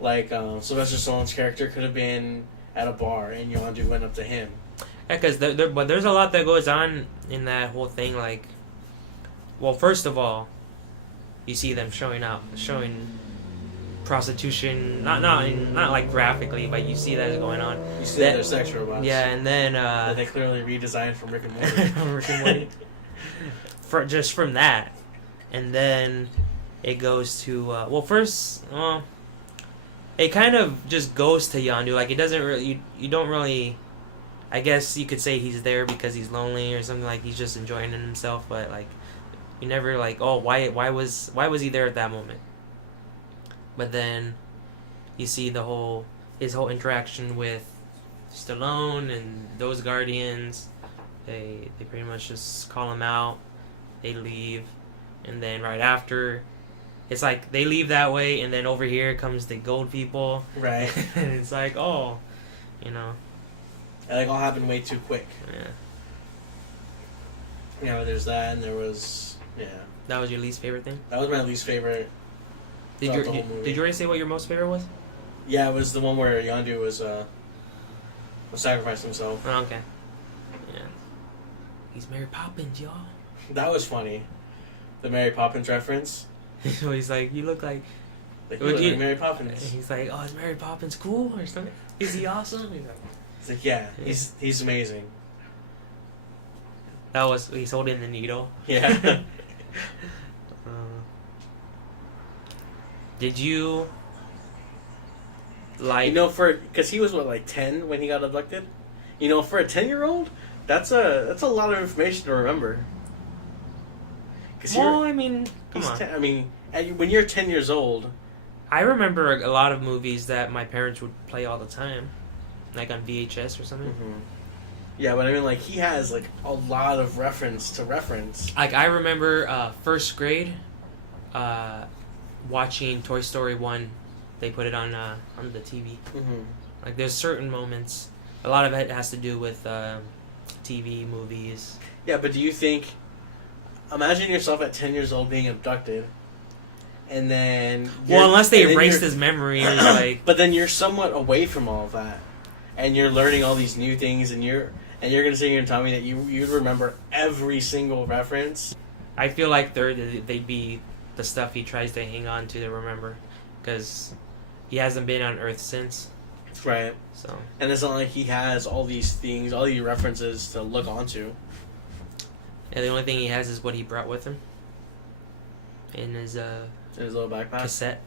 Sylvester Stallone's character could have been at a bar and Yondu went up to him. Yeah, because but there's a lot that goes on in that whole thing. Like, well, first of all, you see them showing prostitution, not like graphically, but you see that going on. You see that they're sex robots. Yeah, and then that they clearly redesigned from Rick and Morty. Rick and Morty. Just from that, and then it goes to first, it kind of just goes to Yondu. Like it doesn't really, you don't really. I guess you could say he's there because he's lonely or something, like he's just enjoying himself, but like you never like, oh, why was he there at that moment? But then you see his whole interaction with Stallone and those Guardians. They pretty much just call him out. They leave, and then right after, it's like they leave that way, and then over here comes the gold people. Right. And it's like, oh, It like all happened way too quick. Yeah. But there's that, and there was That was your least favorite thing? That was my least favorite. Did you already say what your most favorite was? Yeah, it was the one where Yondu was sacrificing himself. Oh, okay. Yeah. He's Mary Poppins, y'all. That was funny. The Mary Poppins reference. So he's like, you look like Mary Poppins. He's like, oh, is Mary Poppins cool or something? Is he awesome? He's like, yeah, he's amazing. He's holding the needle. Yeah. Did you like? Because he was 10 when he got abducted. For a 10-year-old, that's a lot of information to remember. Well, I mean, come on. 10, when you're 10 years old, I remember a lot of movies that my parents would play all the time, like on VHS or something. Mm-hmm. Yeah, but he has a lot of reference. Like I remember first grade, watching Toy Story 1. They put it on the TV. Mm-hmm. Like there's certain moments. A lot of it has to do with TV, movies. Yeah, but do you think? Imagine yourself at 10 years old being abducted, and then unless they erased his memory, or but then you're somewhat away from all of that, and you're learning all these new things, and you're gonna sit here and tell me that you'd remember every single reference. I feel like they'd be the stuff he tries to hang on to remember, because he hasn't been on Earth since. Right. So. And it's not like he has all these things, all these references to look onto. Yeah, the only thing he has is what he brought with him. In his little backpack. Cassette.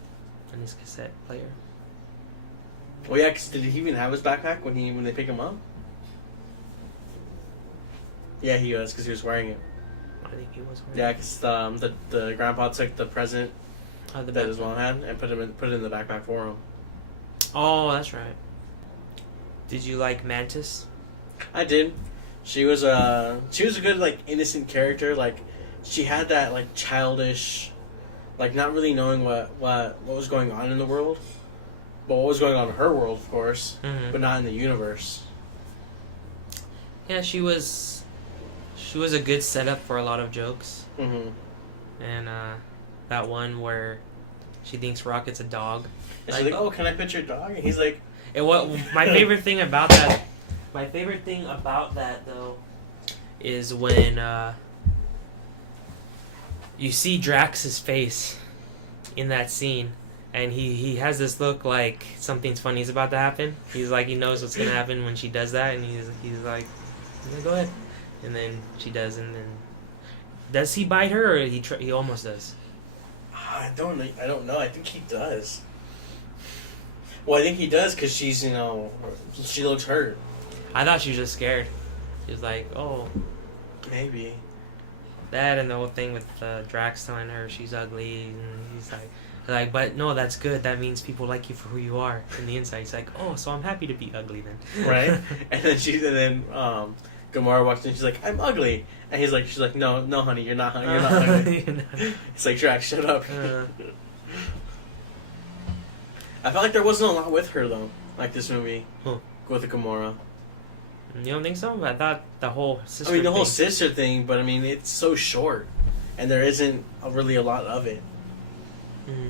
In his cassette player. Well, yeah, 'cause did he even have his backpack when they pick him up? Yeah, he was, because he was wearing it. I think he was wearing it. Yeah, because the grandpa took the present that his mom had and put it in the backpack for him. Oh, that's right. Did you like Mantis? I did. She was a good innocent character. She had that childish, not really knowing what was going on in the world, but what was going on in her world, of course, mm-hmm. but not in the universe. Yeah, she was a good setup for a lot of jokes. Mm-hmm. And that one where she thinks Rocket's a dog. And she's like, "Oh, can I pet your dog?" And he's like, my favorite thing about that. My favorite thing about that, though, is when you see Drax's face in that scene, and he has this look like something's funny's about to happen. He's like, he knows what's gonna happen when she does that, and he's like, yeah, go ahead. And then she does, and then does he bite her, or he almost does? I don't know. I think he does. Well, I think he does because she's, she looks hurt. I thought she was just scared. She was like, oh. Maybe. That and the whole thing with Drax telling her she's ugly, and he's like, but no, that's good. That means people like you for who you are. In the inside, he's like, oh, so I'm happy to be ugly then. Right? And then Gamora walks in. She's like, I'm ugly, and she's like, no, honey, you're not ugly. It's like, Drax, shut up. I felt like there wasn't a lot with her though, like this movie with the Gamora. You don't think so? I thought the whole sister. The whole sister thing, but it's so short, and there isn't really a lot of it. Mm-hmm.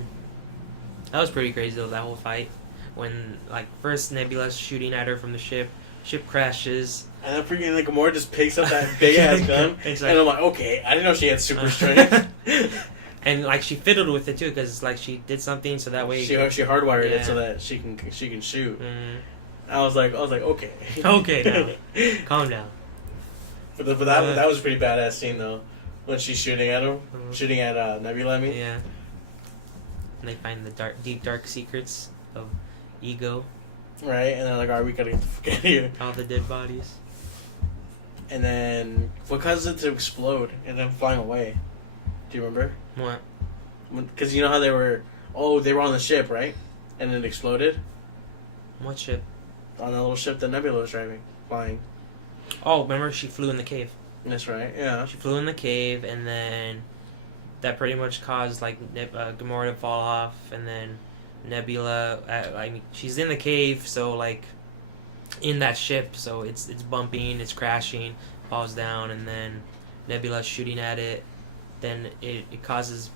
That was pretty crazy though. That whole fight, when first Nebula's shooting at her from the ship crashes, and then freaking Gamora just picks up that big ass gun, and I'm like, okay, I didn't know she had super strength. And she fiddled with it too, because she did something so that way she hardwired it so that she can shoot. Mm-hmm. I was like, okay. Okay, now calm down. But that was a pretty badass scene though, when she's shooting at him, shooting at Nebula. Yeah. And they find the deep dark secrets of ego. Right, and they're like, alright, we gotta get the fuck out of here. All the dead bodies. And then what causes it to explode and then flying away? Do you remember? What? Because you know how they were on the ship, right? And it exploded. What ship? On that little ship that Nebula was flying. Oh, remember she flew in the cave. That's right. Yeah. She flew in the cave, and then that pretty much caused Gamora to fall off, and then Nebula. She's in the cave, so in that ship, so it's bumping, it's crashing, falls down, and then Nebula's shooting at it. Then it causes.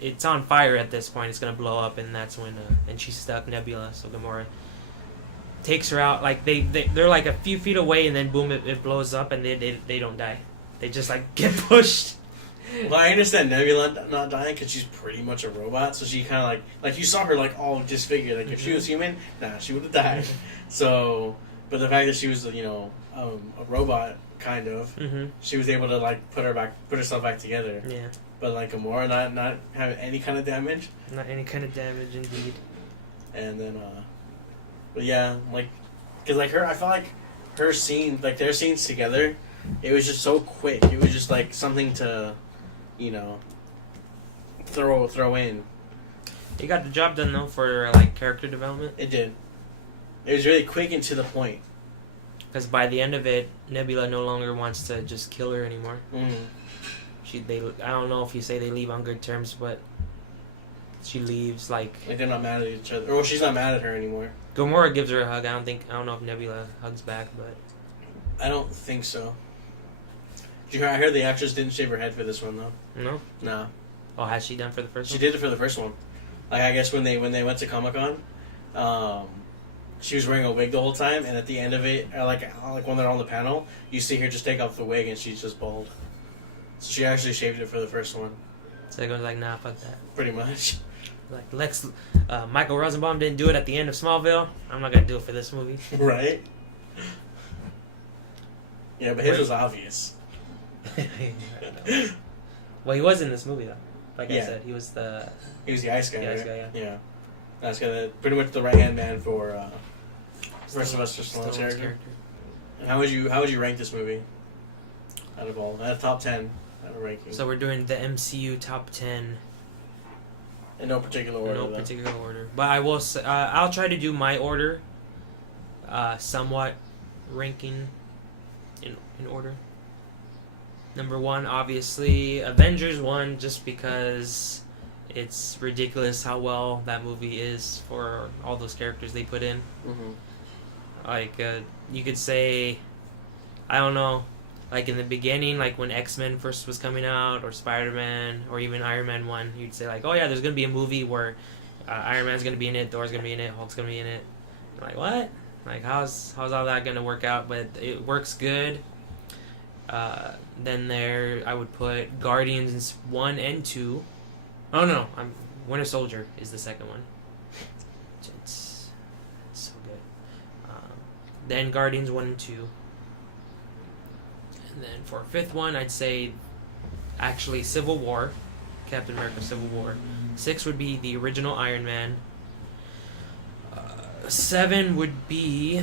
It's on fire at this point. It's gonna blow up, and that's when and she's stuck, Nebula. So Gamora takes her out. They're a few feet away, and then boom, it blows up, and they don't die. They just get pushed. Well, I understand Nebula not dying because she's pretty much a robot. So she kind of like you saw her all disfigured. If she was human, she would have died. So, but the fact that she was a robot kind of, she was able to put herself back together. Yeah. But Gamora not having any kind of damage. Not any kind of damage, indeed. And then, but yeah, because her, I felt like her scene, their scenes together, it was just so quick. It was just something to, throw in. It got the job done though for character development. It did. It was really quick and to the point. Because by the end of it, Nebula no longer wants to just kill her anymore. I don't know if you say they leave on good terms, but she leaves they're not mad at each other. Or she's not mad at her anymore. Gamora gives her a hug. I don't know if Nebula hugs back, but I don't think so. I heard the actress didn't shave her head for this one though. No. Nah. Oh, has she done for the first one? She did it for the first one. I guess when they went to Comic-Con, she was wearing a wig the whole time, and at the end of it, when they're on the panel, you see her just take off the wig and she's just bald. So she actually shaved it for the first one. So it goes nah, fuck that. Pretty much. Michael Rosenbaum didn't do it at the end of Smallville. I'm not gonna do it for this movie. Right? Yeah, but his was obvious. Well, he was in this movie though. I Yeah. said, he was the ice guy, the right? ice guy, Yeah. That's pretty much the right-hand man for Sylvester Stallone's character. And how would you rank this movie? Out of top 10, out of ranking. So we're doing the MCU top 10. In no particular order. No particular order. But I will say, I'll try to do my order, somewhat ranking in order. Number 1, obviously, Avengers 1, just because it's ridiculous how well that movie is for all those characters they put in. You could say, I don't know, in the beginning, when X-Men first was coming out, or Spider-Man, or even Iron Man 1, you'd say oh yeah, there's going to be a movie where Iron Man's going to be in it, Thor's going to be in it, Hulk's going to be in it. You're like, what? How's all that going to work out? But it works good. Then I would put Guardians 1 and 2. Oh no, Winter Soldier is the second one. It's so good. Then Guardians 1 and 2. And then for 5th one, I'd say actually Civil War. Captain America Civil War. 6 would be the original Iron Man. Seven would be.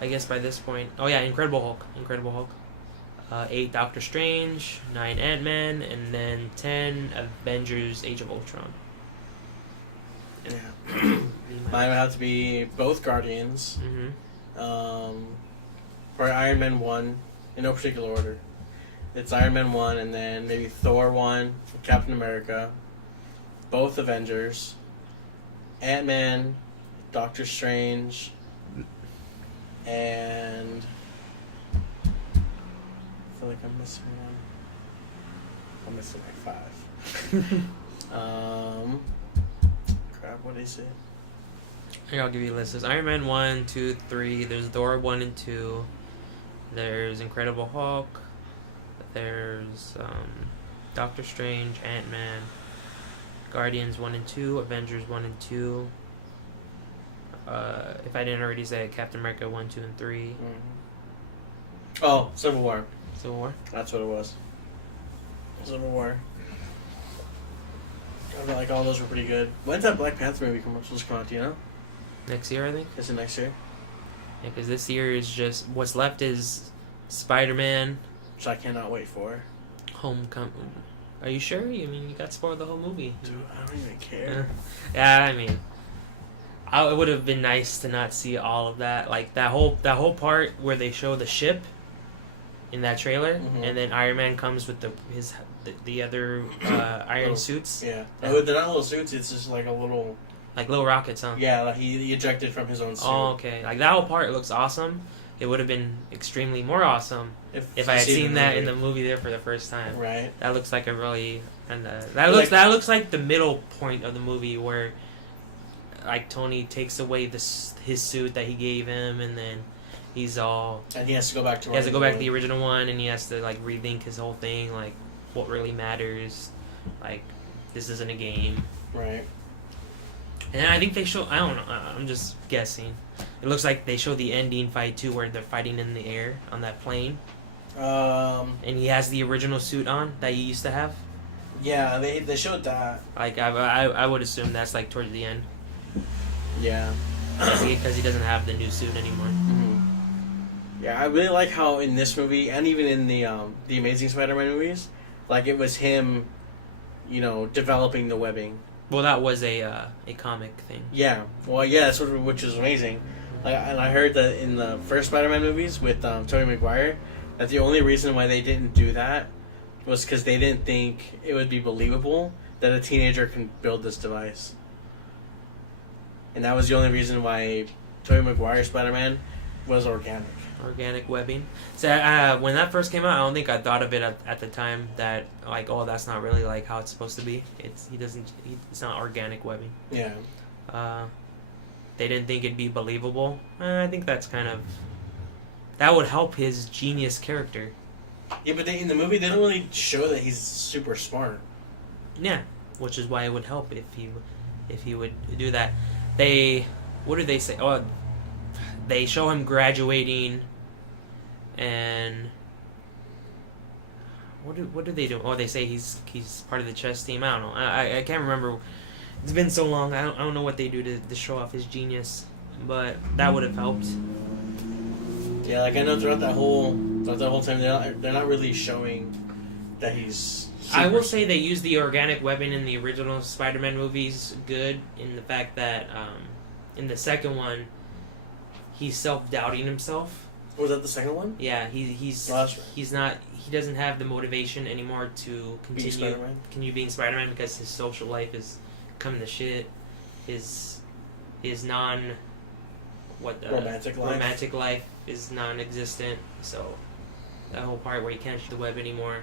I guess by this point. Oh yeah, Incredible Hulk. 8 Doctor Strange, 9 Ant-Man, and then 10 Avengers: Age of Ultron. Yeah. Mine would have to be both Guardians. Mm-hmm. Or Iron Man 1, in no particular order. It's Iron Man 1, and then maybe Thor 1, Captain America, both Avengers, Ant-Man, Doctor Strange, and I feel like I'm missing one. I'm missing like 5. Crap, what is it? Here, I'll give you a list. There's Iron Man 1, 2, 3. There's Thor 1 and 2. There's Incredible Hulk. There's Doctor Strange, Ant-Man, Guardians 1 and 2, Avengers 1 and 2. If I didn't already say it, Captain America 1, 2, and 3. Mm-hmm. Oh, Civil War. Civil War? That's what it was. Civil War. I feel like all those were pretty good. When's that Black Panther movie supposed to come out, do you know? Next year, I think. Is it next year? Yeah, because this year is just... What's left is Spider-Man. Which I cannot wait for. Homecoming. Are you sure? I mean, you got spoiled the whole movie. Dude, I don't even care. Yeah, I mean... It would have been nice to not see all of that. Like, that whole part where they show the ship in that trailer, and then Iron Man comes with the other iron suits. Yeah. Oh, they're not little suits, it's just like a little... Like little rockets, huh? Yeah, like he ejected from his own suit. Oh, okay. Like, that whole part looks awesome. It would have been extremely more awesome if I had seen that in the movie there for the first time. Right. That looks like a really... And that looks like the middle point of the movie where... Like, Tony takes away his suit that he gave him, and then he's all... And he has to go back to... He has to go back to the original one, and he has to, like, rethink his whole thing, like, what really matters. Like, this isn't a game. Right. And then I think they show... I don't know. I'm just guessing. It looks like they show the ending fight, too, where they're fighting in the air on that plane. And he has the original suit on that he used to have. Yeah, they showed that. Like, I would assume that's, like, towards the end. Yeah. Because he doesn't have the new suit anymore. Mm-hmm. Yeah, I really like how in this movie, and even in the Amazing Spider-Man movies, like, it was him, developing the webbing. Well, that was a comic thing. Yeah. Well, yeah, that's which is amazing. Like, and I heard that in the first Spider-Man movies with Tobey Maguire, that the only reason why they didn't do that was because they didn't think it would be believable that a teenager can build this device. And that was the only reason why Tobey Maguire's Spider-Man was organic. Organic webbing. So when that first came out, I don't think I thought of it at the time that, like, oh, that's not really like how it's supposed to be. It's not organic webbing. Yeah. They didn't think it'd be believable. I think that's kind of... That would help his genius character. Yeah, but in the movie, they don't really show that he's super smart. Yeah, which is why it would help if he would do that. What did they say? Oh, they show him graduating, and what do they do? Oh, they say he's part of the chess team. I don't know. I can't remember. It's been so long. I don't know what they do to show off his genius, but that would have helped. Yeah, like I know throughout that whole time they're not really showing that he's. I will say they used the organic webbing in the original Spider-Man movies good in the fact that in the second one he's self-doubting himself. Was that the second one? Yeah, he's not. He doesn't have the motivation anymore to continue being Spider-Man because his social life is coming to shit. His romantic life is non-existent. So that whole part where he can't shoot the web anymore.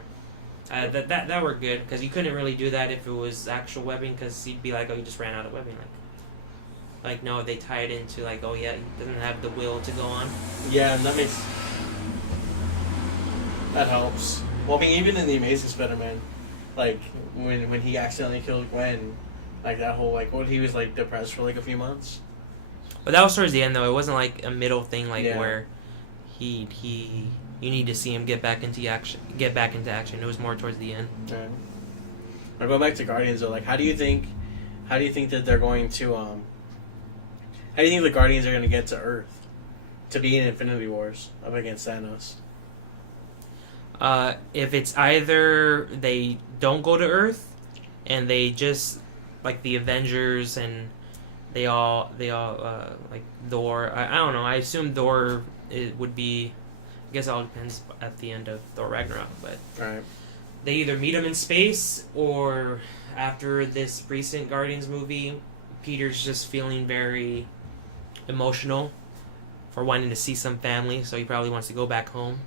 That worked good because you couldn't really do that if it was actual webbing because he'd be like, oh, you just ran out of webbing. Like no, they tie it into like, oh yeah, he doesn't have the will to go on. Yeah, and that helps. Well, I mean, even in the Amazing Spider-Man, like when he accidentally killed Gwen, like that whole he was like depressed for like a few months. But that was towards the end though. It wasn't like a middle thing where you need to see him get back into action. It was more towards the end. Right. Now going back to Guardians though, like how do you think that they're going to how do you think the Guardians are going to get to Earth to be in Infinity Wars up against Thanos? If it's either they don't go to Earth and they just like the Avengers and they all like Thor. I don't know. I assume Thor it would be. I guess it all depends at the end of Thor Ragnarok, but Right. they either meet him in space or after this recent Guardians movie, Peter's just feeling very emotional for wanting to see some family, so he probably wants to go back home.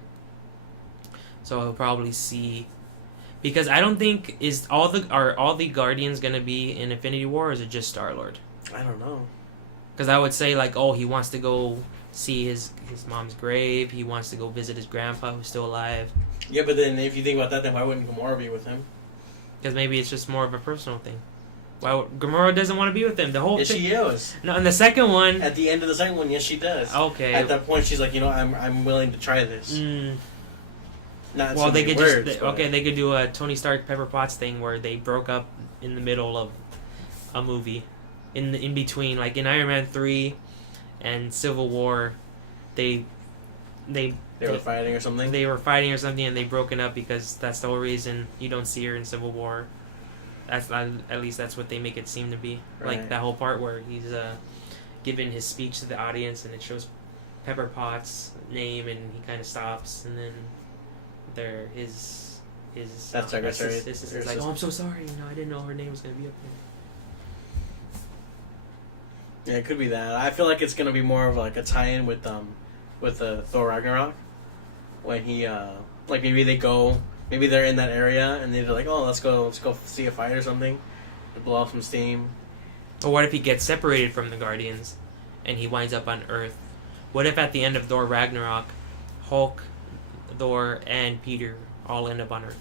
So he'll probably see, because I don't think are all the Guardians gonna be in Infinity War, or is it just Star-Lord? I don't know. Because I would say like, oh, he wants to go see his mom's grave. He wants to go visit his grandpa who's still alive. Yeah, but then if you think about that, then why wouldn't Gamora be with him? Because maybe it's just more of a personal thing. Why Gamora doesn't want to be with him? The whole Yes, thing. she is. No, in the second one. At the end of the second one, yes, she does. Okay. At that point, she's like, I'm willing to try this. Not Well, so they many could words, just but- they could do a Tony Stark Pepper Potts thing where they broke up in the middle of a movie, in between, like in Iron Man 3 and Civil War, they were fighting or something. They were fighting or something, and they broken up because that's the whole reason you don't see her in Civil War. That's at least that's what they make it seem to be. Right. Like that whole part where he's giving his speech to the audience, and it shows Pepper Potts' name, and he kind of stops, and then his That's secretary. his sister's like, "Oh, I'm so sorry. I didn't know her name was gonna be up there." Yeah, it could be that. I feel like it's gonna be more of like a tie-in with Thor Ragnarok, when he like maybe they're in that area and they're like, oh, let's go see a fight or something, to blow off some steam. Or what if he gets separated from the Guardians, and he winds up on Earth? What if at the end of Thor Ragnarok, Hulk, Thor, and Peter all end up on Earth,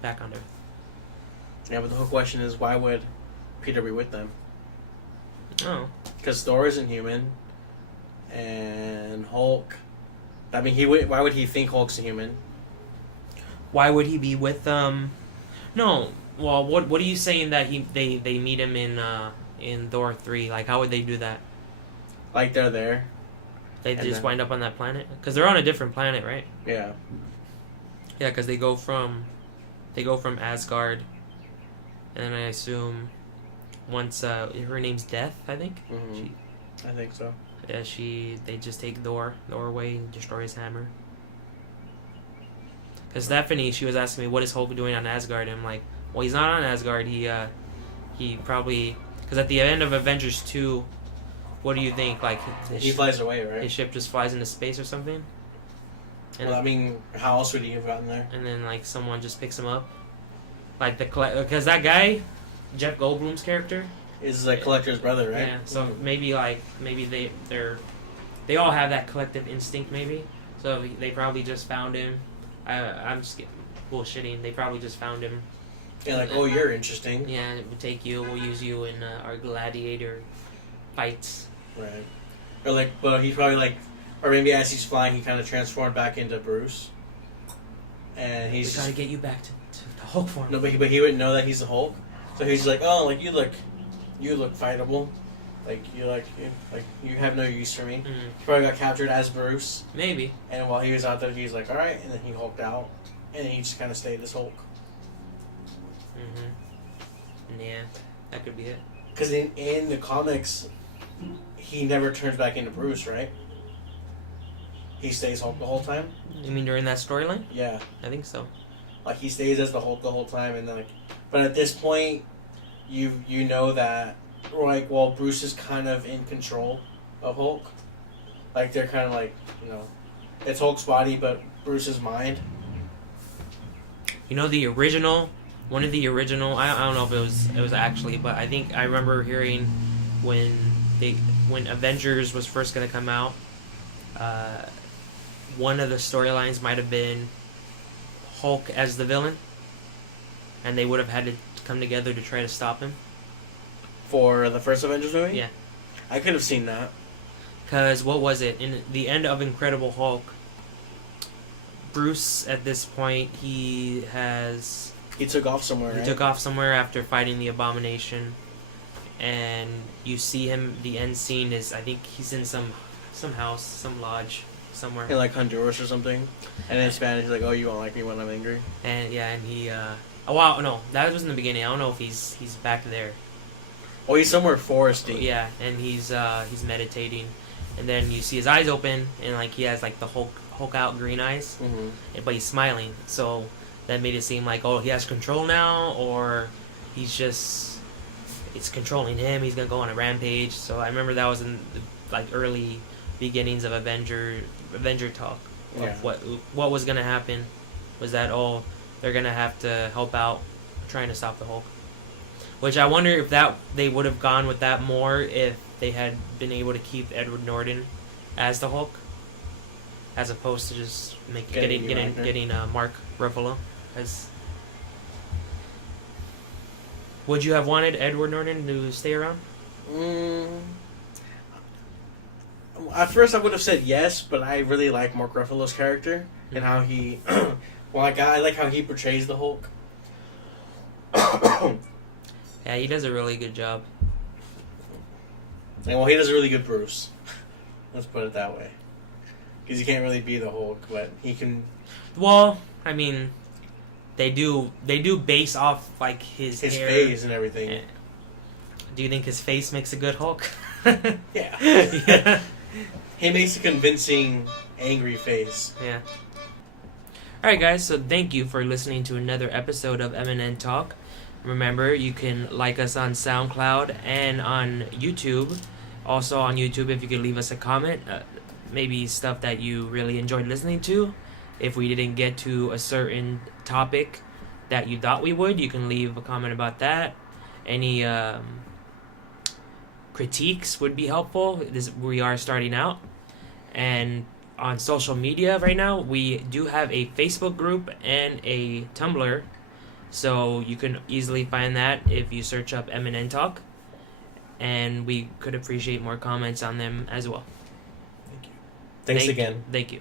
back on Earth? Yeah, but the whole question is, why would Peter be with them? Oh, Because Thor isn't human, and Hulk. I mean, why would he think Hulk's a human? why would he be with them? No. Well, what are you saying that they meet him in Thor 3? Like, how would they do that? Like they're there. They And just then- wind up on that planet because they're on a different planet, right? Yeah. Yeah, because they go from Asgard, and then I assume once her name's Death, I think. Mhm. I think so. They just take Thor away and destroy his hammer. Because Stephanie, she was asking me, what is Hulk doing on Asgard? And I'm like, well, he's not on Asgard. He probably, because at the end of Avengers 2, what do you think? Like He flies away, right? his ship just flies into space or something. And, Well, I mean, how else would he have gotten there? and then like someone just picks him up, like because that guy, Jeff Goldblum's character. Is the Collector's brother, right? Yeah, so maybe they all have that collective instinct, maybe. So they probably just found him. I'm just bullshitting. They probably just found him. Yeah, like, oh, you're interesting. Yeah, we'll take you. We'll use you in our gladiator fights. Right. Or like, but he's probably like, or maybe as he's flying, he kind of transformed back into Bruce. And We he's gotta just, get you back to the Hulk form. no, but he wouldn't know that he's the Hulk. So he's like, oh, like you look fightable. Like you have no use for me. Mm, He probably got captured as Bruce, maybe. and while he was out there, he's like, all right, and then he hulked out, and then he just kind of stayed as Hulk. Yeah, that could be it. Because in the comics, he never turns back into Bruce, right? He stays Hulk the whole time. You mean during that storyline? Yeah, I think so. like he stays as the Hulk the whole time, and then but at this point, you know that like, well, Bruce is kind of in control of Hulk. Like they're kind of like, it's Hulk's body, but Bruce's mind. You know one of the original. I don't know if it was actually, but I think I remember hearing when Avengers was first gonna come out. One of the storylines might have been Hulk as the villain, and they would have had to come together to try to stop him. For the first Avengers movie? Yeah. I could have seen that. Because what was it? In the end of Incredible Hulk, Bruce, at this point, he has He took off somewhere. He took off somewhere after fighting the Abomination, and you see him. The end scene is, I think he's in some house, some lodge somewhere. In like Honduras or something, and in Spanish he's like, "Oh, you won't like me when I'm angry." And yeah, and he. Oh wow, no, that was in the beginning. I don't know if he's back there. Oh, he's somewhere foresty. Yeah, and he's meditating, and then you see his eyes open, and like he has like the Hulk out green eyes, but he's smiling. So that made it seem like, oh, he has control now, or he's just it's controlling him. He's gonna go on a rampage. So I remember that was in the like early beginnings of Avenger talk of what was gonna happen. Was that they're gonna have to help out trying to stop the Hulk? Which I wonder if that they would have gone with that more if they had been able to keep Edward Norton as the Hulk, as opposed to just getting Mark Ruffalo as. Would you have wanted Edward Norton to stay around? At first, I would have said yes, but I really like Mark Ruffalo's character and how he. I like how he portrays the Hulk. Yeah, he does a really good job. And he does a really good Bruce. Let's put it that way. Because he can't really be the Hulk, but he can. Well, I mean, they do base off like his hair. Face and everything. Do you think his face makes a good Hulk? Yeah. Yeah. He makes a convincing, angry face. Yeah. Alright guys, so thank you for listening to another episode of M&N Talk. Remember, you can like us on SoundCloud and on YouTube. Also on YouTube, if you could leave us a comment, maybe stuff that you really enjoyed listening to. If we didn't get to a certain topic that you thought we would, you can leave a comment about that. Any critiques would be helpful. We are starting out. And on social media right now, we do have a Facebook group and a Tumblr. So you can easily find that if you search up M&N Talk. And we could appreciate more comments on them as well. Thank you. Thanks again. Thank you.